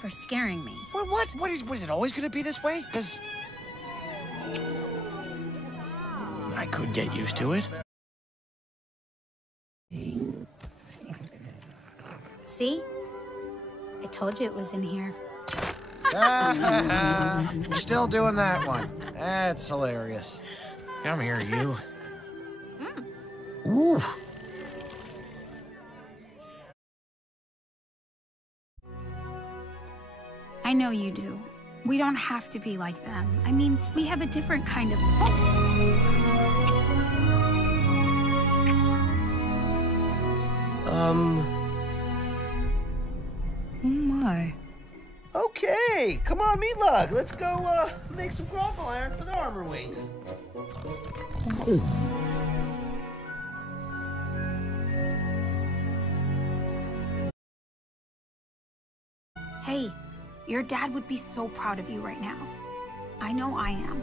for scaring me. What is it always gonna be this way? Because I could get used to it. See? I told you it was in here. Still doing that one. That's hilarious. Come here, you. Ooh. I know you do. We don't have to be like them. I mean, we have a different kind of... Oh my. Okay, come on, Meatlug. Let's go, make some grapple iron for the armor wing. Hey, your dad would be so proud of you right now. I know I am.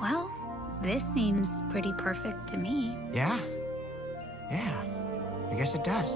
Well, this seems pretty perfect to me. Yeah? Yeah, I guess it does.